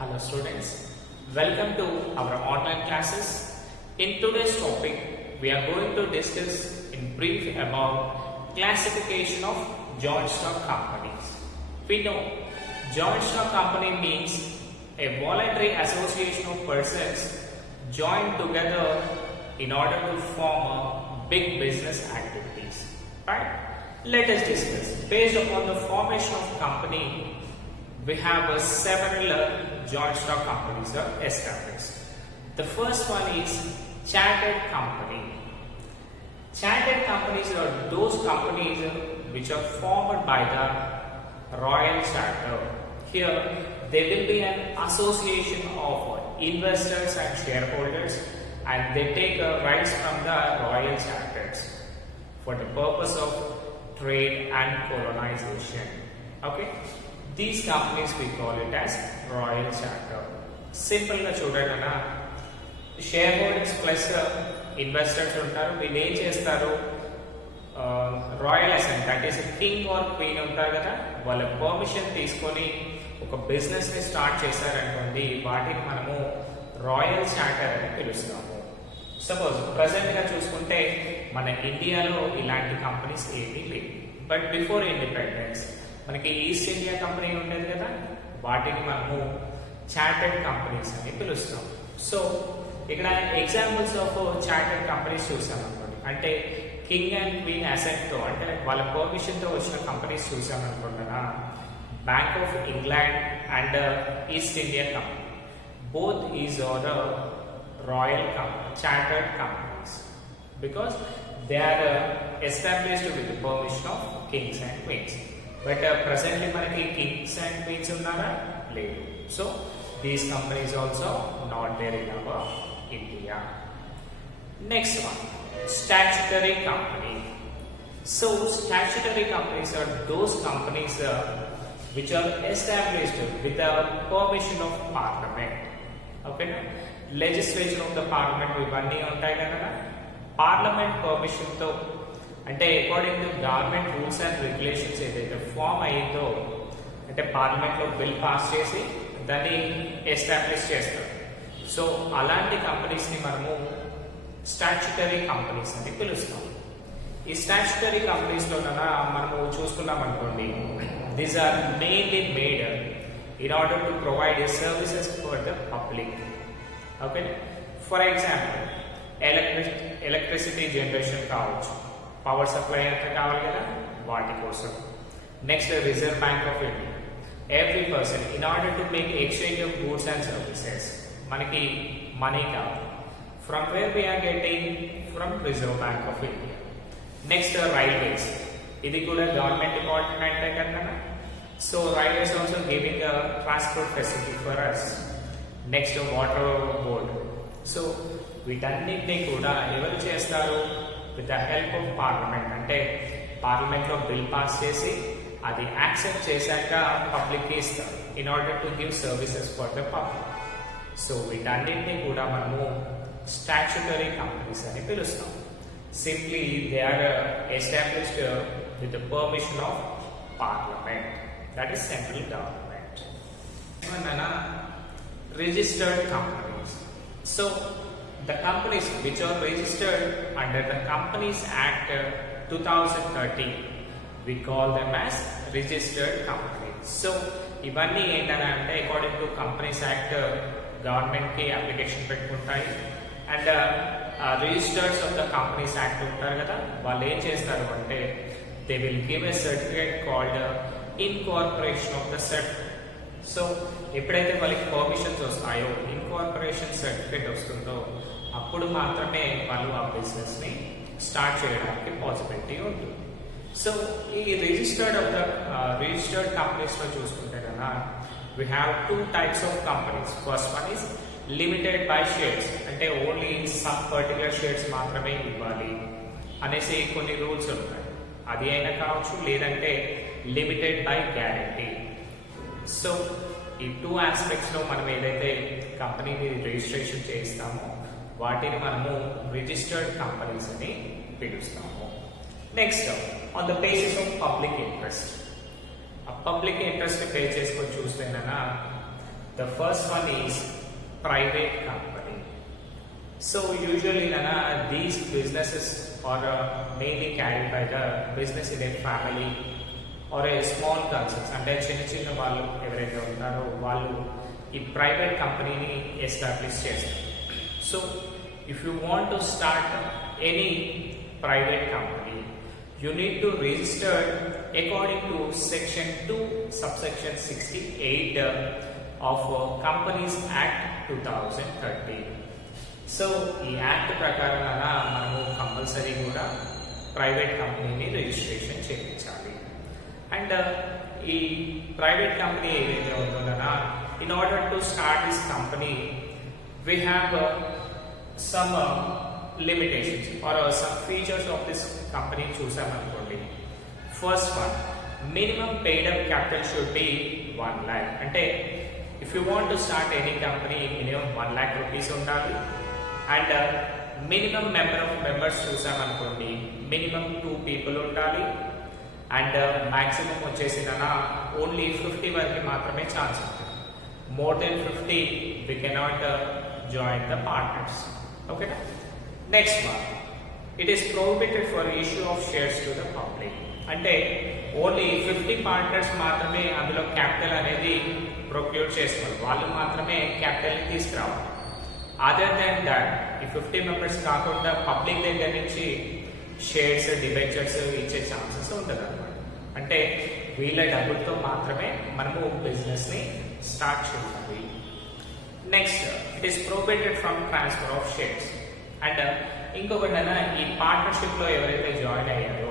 Hello students, welcome to our online classes. In today's topic, we are going to discuss in brief about classification of joint stock companies. We know joint stock company means a voluntary association of persons joined together in order to form a big business activities. Right? Let us discuss. Based upon the formation of company, we have several joint stock companies are established. The first one is chartered company. Chartered companies are those companies which are formed by the Royal Charter. Here, there will be an association of investors and shareholders, and they take rights from the Royal Charters for the purpose of trade and colonization. Okay. These companies we call it as Royal Charter. Simple గా చూడండి, share holders plus investors ఉంటారు. వీళ్ళు ఏం చేస్తారు, royal assent that is king or queen ఉంటారు కదా, వాళ్ళ permission తీసుకొని ఒక బిజినెస్ ని స్టార్ట్ చేశారనుకోండి, వాటిని మనము రాయల్ చార్టర్ అని పిలుస్తాము. సపోజ్ ప్రజెంట్ గా చూసుకుంటే మన ఇండియాలో ఇలాంటి కంపెనీస్ ఏమీ లేవు. బట్ బిఫోర్ ఇండిపెండెన్స్ మనకి ఈస్ట్ ఇండియా కంపెనీ ఉండేది కదా, వాటిని మనము చార్టెడ్ కంపెనీస్ అని పిలుస్తాం. సో ఇక్కడ ఎగ్జాంపుల్స్ ఆఫ్ చార్టెడ్ కంపెనీస్ చూసామనుకోండి, అంటే కింగ్ అండ్ క్వీన్ అసెంట్తో, అంటే వాళ్ళ పర్మిషన్తో వచ్చిన కంపెనీస్ చూసామనుకుంటున్నా, bank of England and East India company, both is are royal chartered companies because they are established with permission of kings and queens. But presently మనకి kings and queens ఉన్నారా, లేదు. So these companies also not there in our India. Next one, statutory company. So statutory companies are those companies which are established with the permission of parliament. ఓకేనా, legislature of the parliament ఇవన్నీ ఉంటాయి కదా, parliament permission తో, అంటే according to government rules and regulations ఏదైతే form అయ్యిందో, అంటే parliament లో బిల్ పాస్ చేసి దాన్ని ఎస్టాబ్లిష్ చేస్తారు. సో అలాంటి కంపెనీస్ ని మనము స్టాట్యుటరీ కంపెనీస్ అని పిలుస్తాం. ఈ స్టాట్యుటరీ కంపెనీస్ లో మనము చూసుకున్నాం అనుకోండి, these are mainly made in order to provide services for the public. Okay, for example electricity generation కావచ్చు, పవర్ సప్లై అంతా కావాలి కదా, వాటి కోసం. Next, reserve bank of India. Every person in order to make exchange of goods and services, మనకి money కావాలి. From where we are getting, from reserve bank of India. Next, railways. ఇది కూడా government department కదా, so railways also giving transport facility for us. Next, water board. So వీటన్నిటినీ కూడా ఎవరు చేస్తారు, with the help of parliament. అంటే parliament లో bill pass చేసి అది యాక్సెప్ట్ చేశాక పబ్లిక్ ఇస్తారు, in order to give services for the public. So వీటన్నిటినీ కూడా మనము స్టాట్యుటరీ కంపెనీస్ అని పిలుస్తాం. Simply they are established with the permission of parliament, that is central government. Registered companies. So the companies which are registered under the Companies Act 2013, we call them as registered companies. So ఇవన్నీ ఏంటంటే according to companies act government కి application పెట్టుకుంటాయి, and registers of the companies act ఉంటారు కదా, వాళ్ళు ఏం చేస్తారు అంటే they will give a certificate called incorporation of the set. So ఎప్పుడైతే వాళ్ళకి పర్మిషన్స్ వస్తాయో, ఇన్కార్పొరేషన్ సర్టిఫికేట్ వస్తుందో, అప్పుడు మాత్రమే వాళ్ళు ఆ బిజినెస్ ని స్టార్ట్ చేయడానికి పాసిబిలిటీ ఉంటుంది. సో ఈ రిజిస్టర్డ్ కంపెనీస్ లో చూసుకుంటే కదా, we have two types of companies. First one is limited by shares, అంటే ఓన్లీ సమ్ పర్టికులర్ షేర్స్ మాత్రమే ఇవ్వాలి అనేసి కొన్ని రూల్స్ ఉంటాయి. అది అయినా కావచ్చు, లేదంటే లిమిటెడ్ బై గ్యారంటీ. సో ఈ టూ ఆస్పెక్ట్స్ లో మనం ఏదైతే కంపెనీని రిజిస్ట్రేషన్ చేస్తామో వాటిని మనము రిజిస్టర్డ్ కంపెనీస్ అని పిలుస్తాము. Next, on the basis of public interest. ఆ పబ్లిక్ ఇంట్రెస్ట్ పే చేసుకొని చూస్తేనా The first one is private company. So usually these businesses are mainly carried by the business in a family or a small concerns. అంటే చిన్న చిన్న వాళ్ళు ఎవరైతే ఉంటారో వాళ్ళు ఈ ప్రైవేట్ కంపెనీని ఎస్టాబ్లిష్ చేస్తారు. So if you want to start any private company, you need to register according to section 2 subsection 68 of Companies Act 2013. So ఈ యాక్ట్ ప్రకారం మనము కంపల్సరీ కూడా ప్రైవేట్ కంపెనీని రిజిస్ట్రేషన్ చేయించాలి. అండ్ ఈ ప్రైవేట్ కంపెనీ ఏదైతే ఉంటుందో in order to start this company we have some limitations or some features of this company చూసామనుకోండి. First one, minimum paid up capital should be 1 lakh. అంటే if you want to start any company, minimum 1 lakh rupees ఉండాలి. And minimum number of members చూసామనుకోండి, minimum 2 people ఉండాలి. అండ్ maximum వచ్చేసి only 50 వరకు మాత్రమే chance ఉంటుంది. More than 50 we cannot join the partners. Okay. Next one, it is prohibited for issue of shares to the public. అంటే only 50 partners మాత్రమే అందులో capital అనేది ప్రొక్యూర్ చేసుకోవాలి, వాళ్ళు మాత్రమే క్యాపిటల్ తీసుకురావాలి. అదర్ దాన్ దాట్ ఈ 50 మెంబర్స్ కాకుండా పబ్లిక్ దగ్గర నుంచి షేర్స్ డిబెంచర్స్ ఇచ్చే ఛాన్సెస్ ఉంటుంది అన్నమాట. అంటే వీళ్ళ డబ్బులతో మాత్రమే మనము బిజినెస్ని స్టార్ట్ చేయాలి. Next, it is prohibited from transfer of shares. And ఇంకొకటి ఈ పార్ట్నర్షిప్లో ఎవరైతే జాయిన్ అయ్యారో,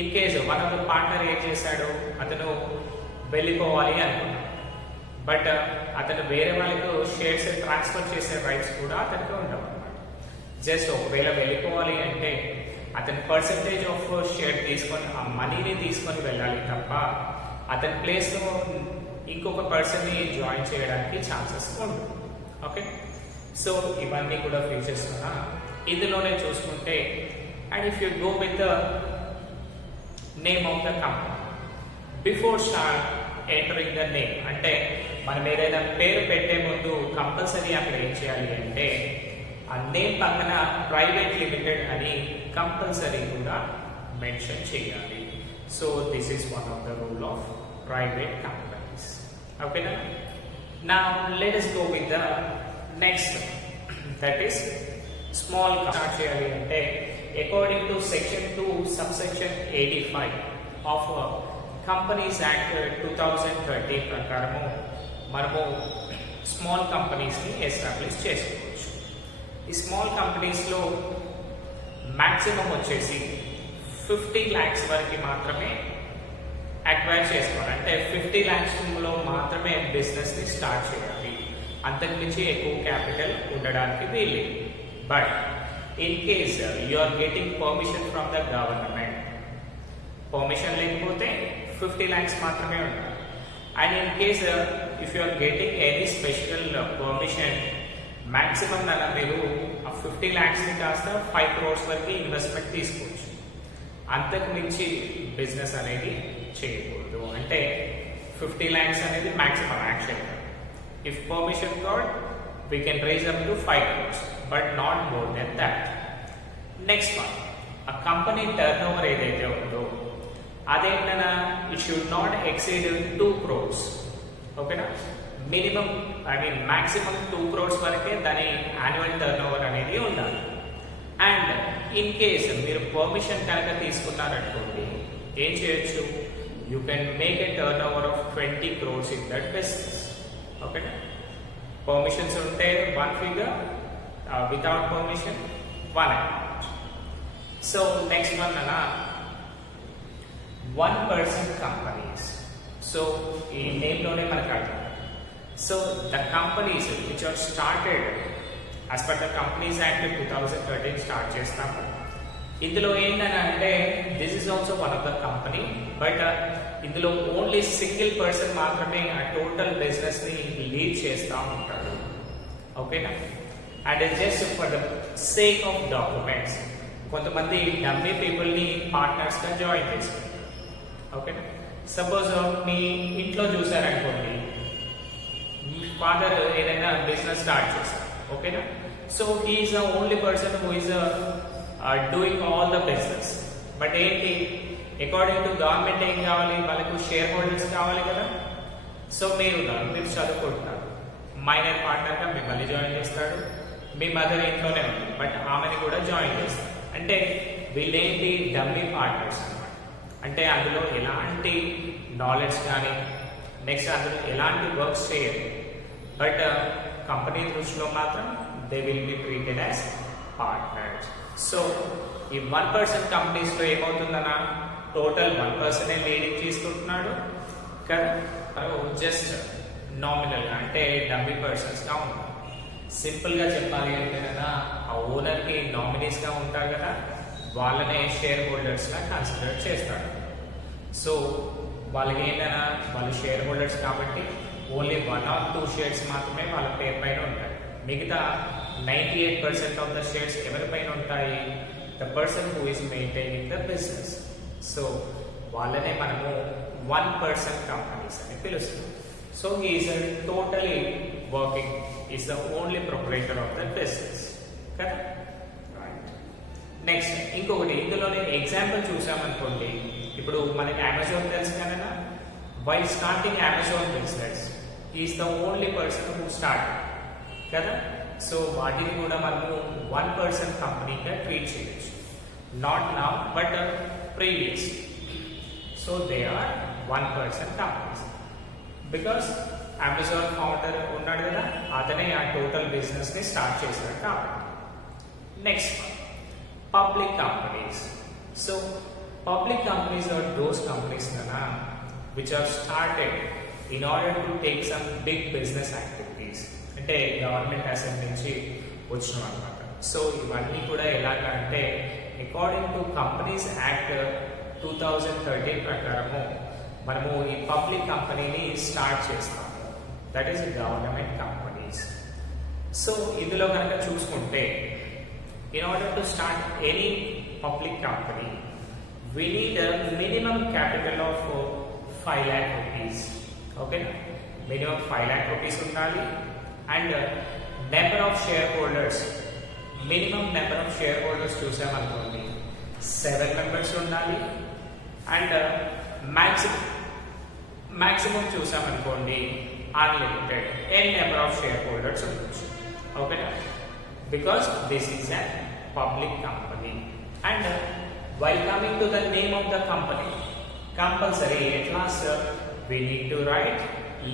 in case one of the partner ఏం చేశాడో, అతను వెళ్ళిపోవాలి అనుకున్నాడు, బట్ అతను వేరే వాళ్ళకు షేర్స్ ట్రాన్స్ఫర్ చేసే రైట్స్ కూడా అతనికి ఉండవు అన్నమాట. జస్ట్ ఒకవేళ వెళ్ళిపోవాలి అంటే అతని పర్సంటేజ్ ఆఫ్ షేర్ తీసుకొని ఆ మనీని తీసుకొని వెళ్ళాలి తప్ప అతని ప్లేస్లో ఇంకొక పర్సన్ని జాయిన్ చేయడానికి ఛాన్సెస్ ఉండవు. ఓకే, సో ఇవన్నీ కూడా ఫీచర్స్ ఇందులోనే చూసుకుంటే, and if you go with the name of the company before start entering the name, అంటే మనం ఏదైనా పేరు పెట్టే ముందు కంపల్సరీ అక్కడ ఏం చేయాలి అంటే ఆ నేమ్ పక్కన ప్రైవేట్ లిమిటెడ్ అని కంపల్సరీ కూడా మెన్షన్ చేయాలి. So this is one of the rule of private company. Okay, now let us go with the next, that is small start చేయాలి అంటే according to section 2 subsection 85 of Companies Act 2013 ప్రకారము మనము small కంపెనీస్ని establish చేసుకోవచ్చు. ఈ small కంపెనీస్లో maximum వచ్చేసి 50 lakhs వరకు మాత్రమే అక్వైర్ చేసుకోవాలి. అంటే 50 lakhsలో మాత్రమే బిజినెస్ని స్టార్ట్ చేయాలి, అంతకుమించి ఎక్కువ క్యాపిటల్ ఉండడానికి వీల్లేదు. But in case you are getting permission from the government, permission లేకపోతే 50 lakhs మాత్రమే ఉండాలి. And in case if you are getting any special permission, maximum మీరు ఆ 50 lakhsని కాస్త 5 crores వరకు ఇన్వెస్ట్మెంట్ తీసుకోవచ్చు, అంతకు మించి బిజినెస్ అనేది చేయకూడదు. అంటే 50 lakhs అనేది మ్యాక్సిమం యాక్చువల్గా. If permission got we can raise up to 5 crores, but not more than that. Next one, ఆ కంపెనీ టర్న్ ఓవర్ ఏదైతే ఉందో అదేంటన్నా it should not exceed 2 crores. ఓకేనా, మినిమం మ్యాక్సిమం 2 crores వరకే దాని యాన్యువల్ టర్న్ ఓవర్ అనేది ఉండాలి. అండ్ ఇన్ కేస్ మీరు పర్మిషన్ కనుక తీసుకున్నారనుకోండి, ఏం చేయొచ్చు, you can make a turnover of 20 crores in that business. Okay, permissions unte one figure, without permission one amount. So next one one person companies. So in name lone manakadu, so the companies which are started as per the Companies Act 2013 start chestamu. ఇందులో ఏంటంటే this is also one of the company, but ఇందులో only single person మాత్రమే ఆ total బిజినెస్ని lead చేస్తూ ఉంటాడు. ఓకేనా, and just for the sake of documents కొంతమంది డమ్మీ పీపుల్ని పార్ట్నర్స్గా జాయిన్ చేసుకుంటారు. ఓకేనా, సపోజ్ మీ ఇంట్లో చూసారనుకోండి, ఫాదర్ ఏదైనా బిజినెస్ స్టార్ట్ చేశారు, ఓకేనా. So he is the only person who is doing all the business. But ఏంటి, అకార్డింగ్ టు గవర్నమెంట్ ఏం కావాలి, వాళ్ళకు షేర్ హోల్డర్స్ కావాలి కదా. సో మీరు చదువుకుంటున్నారు, మైనర్ పార్ట్నర్గా మిమ్మల్ని జాయిన్ చేస్తాడు, మీ మదర్ ఇంట్లోనే ఉంది బట్ ఆమెని కూడా జాయిన్ చేస్తారు. అంటే వీళ్ళేంటి, డమ్మీ పార్ట్నర్స్ అన్నమాట. అంటే అందులో ఎలాంటి నాలెడ్జ్ కానీ నెక్స్ట్ అందులో ఎలాంటి వర్క్స్ చేయరు, బట్ కంపెనీ దృష్టిలో మాత్రం they will be treated as partners. So ఈ 1% కంపెనీస్లో ఏమవుతుందన్నా, టోటల్ 1% లీడింగ్ తీసుకుంటున్నాడు కదా. జస్ట్ నామినల్గా అంటే డమ్మీ పర్సన్స్గా ఉంటారు. సింపుల్గా చెప్పాలి అంటే కదా, ఆ ఓనర్కి నామినీస్గా ఉంటారు కదా, వాళ్ళనే షేర్ హోల్డర్స్గా కన్సిడర్ చేస్తాడు. సో వాళ్ళకి ఏంటన్నా, వాళ్ళు షేర్ హోల్డర్స్ కాబట్టి ఓన్లీ 1 or 2 షేర్స్ మాత్రమే వాళ్ళ పేరు పైన ఉంటాయి. మిగతా 98% ఆఫ్ ద షేర్స్ ఎవరి పైన ఉంటాయి, the person who is maintaining the business. So వాళ్ళనే మనము 1% కంపెనీస్ అని పిలుస్తాం. So he is totally working, is the only proprietor of the business కదా. నెక్స్ట్ ఇంకొకటి, ఇందులోనే ఎగ్జాంపుల్ చూసామనుకోండి, ఇప్పుడు మనకి అమెజాన్ తెలుసు కదా, while starting Amazon business is the only person who start కదా. సో వాటిని కూడా మనము 1% కంపెనీగా ట్రీట్ చేయొచ్చు. Not now but previous. So they are 1% companies because Amazon founder ఉన్నాడు కదా, అతనే ఆ టోటల్ బిజినెస్ ని స్టార్ట్ చేశాడు కాబట్టి. Next public companies. So public companies are those companies which are started in order to take some big business activities. అంటే government assembly నుంచి వచ్చిన అనమాట. సో ఇవన్నీ కూడా ఎలాగా అంటే అకార్డింగ్ టు కంపెనీస్ యాక్ట్ 2013 ప్రకారము మనము ఈ పబ్లిక్ కంపెనీని స్టార్ట్ చేస్తాము, that is government companies. So ఇందులో కనుక చూసుకుంటే in order to start any public company we need a minimum capital of 5 lakh rupees. Okay, minimum 5 lakh rupees unali, and number of shareholders, minimum number of shareholders చూసామనుకోండి 7 members ఉండాలి, అండ్ maximum చూసామనుకోండి unlimited n number of shareholders ఉండొచ్చు. ఓకేనా, because this is a public company. And while coming to the name of the company, compulsory at last we need to write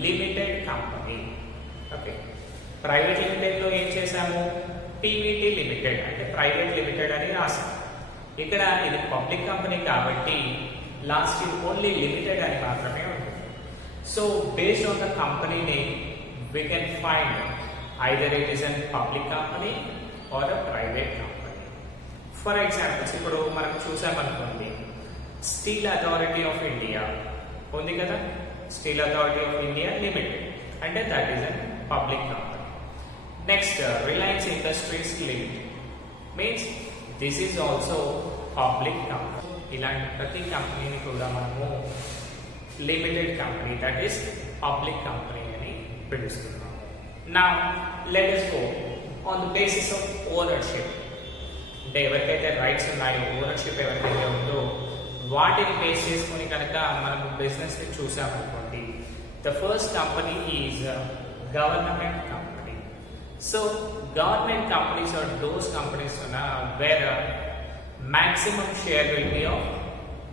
limited company. Okay, private limited లో ఏం చేసాము, PVT limited అంటే private limited అని రాసాము. ఇక్కడ ఇది public company కాబట్టి last only limited అని మాత్రమే ఉంటుంది. So based on the company name we can find either it is a public company or a private company. For examples ఇప్పుడు మనం చూసామనుకోండి, స్టీల్ అథారిటీ ఆఫ్ ఇండియా ఉంది కదా, steel authority of India limited అంటే that is a public company. Next Reliance Industries limited means this is also public company. ఇలాంటి ప్రతి కంపెనీని కూడా మనము limited company that is public company అని పిలుస్తున్నాము. నా let us go on the basis of ownership. అంటే ఎవరికైతే రైట్స్ ఉన్నాయో, ఓనర్షిప్ ఎవరికైతే ఉందో వాటిని బేస్ చేసుకుని కనుక మనం బిజినెస్ ని చూసామనుకోండి, the first company is government company. So government companies are those companies where maximum share will be of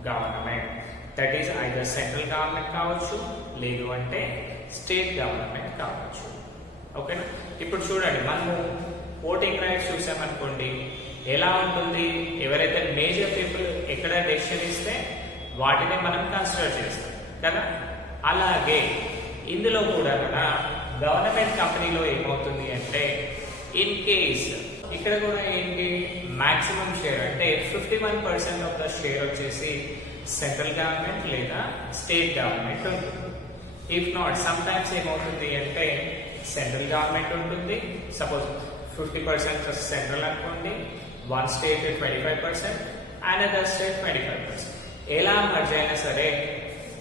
government, that is either central government కావచ్చు, లేదు అంటే స్టేట్ గవర్నమెంట్ కావచ్చు. ఓకేనా, ఇప్పుడు చూడండి మనము ఓటింగ్ రైట్స్ చూసామనుకోండి ఎలా ఉంటుంది, ఎవరైతే మేజర్ పీపుల్ ఎక్కడ డెసిషన్ ఇస్తే వాటిని మనం కన్సిడర్ చేస్తాం కదా. అలాగే ఇందులో కూడా గవర్నమెంట్ కంపెనీలో ఏమవుతుంది అంటే ఇన్ కేస్ ఇక్కడ కూడా ఏంటి, మాక్సిమం షేర్ అంటే 51% ఆఫ్ ద షేర్ వచ్చేసి సెంట్రల్ గవర్నమెంట్ లేదా స్టేట్ గవర్నమెంట్ ఉంటుంది. ఇఫ్ నాట్ సమ్ టైమ్స్ ఏమవుతుంది అంటే సెంట్రల్ గవర్నమెంట్ ఉంటుంది, సపోజ్ 50% సెంట్రల్ అనుకోండి, వన్ స్టేట్ 25%, అనదర్ స్టేట్ 25%. ఎలా మర్జ్ అయినా సరే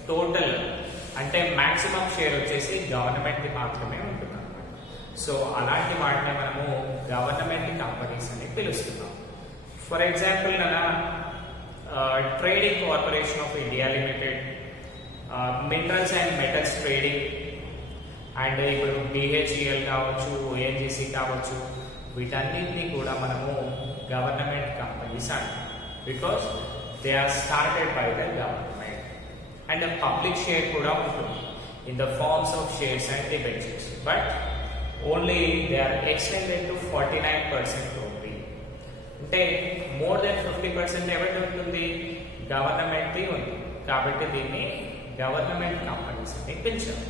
టోటల్ అంటే మాక్సిమం షేర్ వచ్చేసి గవర్నమెంట్ది మాత్రమే ఉంటుంది. సో అలాంటి వాటిని మనము గవర్నమెంట్ కంపెనీస్ అని పిలుస్తున్నాం. For example trading corporation of India limited, minerals and metals trading, and ఇప్పుడు BHEL కావచ్చు, ONGC కావచ్చు, వీటన్నింటినీ కూడా మనము గవర్నమెంట్ కంపెనీస్ అంటాం. Because they are started by the government. And public share కూడా ఉంటుంది in the forms of shares and debentures, but only they are extended to 49% only. అంటే మోర్ దెన్ 50% ఎవరి ఉంటుంది, గవర్నమెంట్ ఉంది. కాబట్టి దీన్ని గవర్నమెంట్ కంపెనీస్ అని పిలిచారు.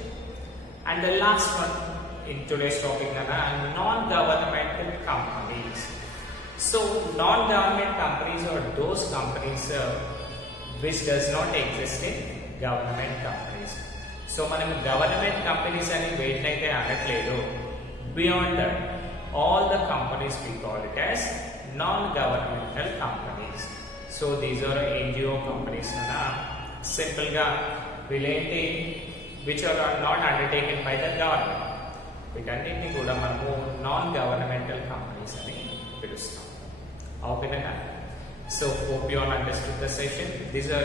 And the last one in today's topic non-governmental companies. So non-government companies are those companies which does not exist in government companies. So మనం government companies అని వేటినైతే అనట్లేదు, beyond that all the companies we call it as non-governmental companies. So these are NGO companies na simple గా వీళ్ళేంటి which are not undertaken by the government. వీటన్నిటిని కూడా మనము non-governmental companies అని పిలుస్తాం. ఓకేనా? So hope you all understood the session. These are